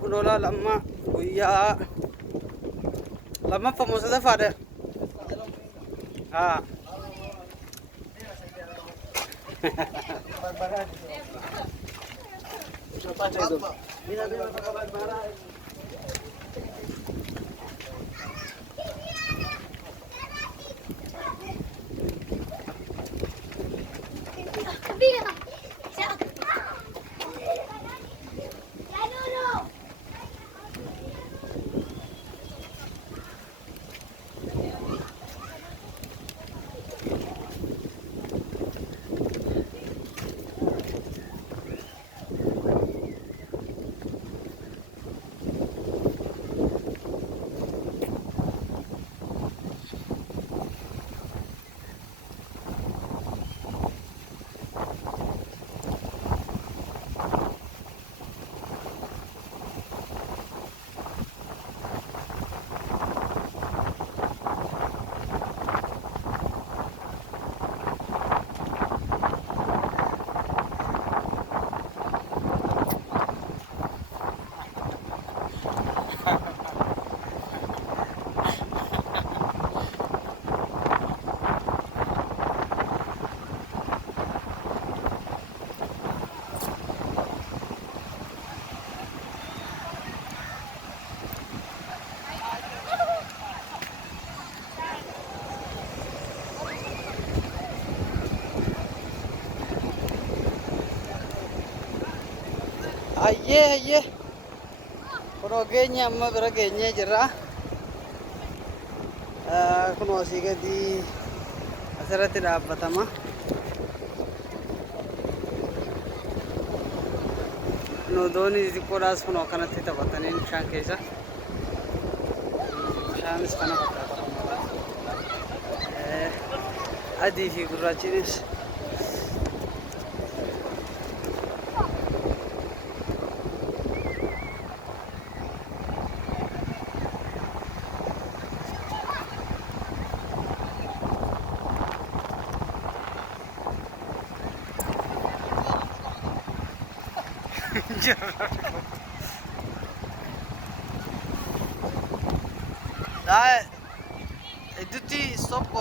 Kunola lama guyyaa lammaffaa moo sadaffaadha? Haa. Ayyee kunoo keenya amma bira keenyee jirra. Kunoo asii gadi asirratti dhaabbatama. Kunoo doonii xixiqqoodhaas kunoo kanatti taphatanii bishaan keessa. Bishaanis kana fakkaata. Adii fi gurraachiinis. Dai, e tutti stop.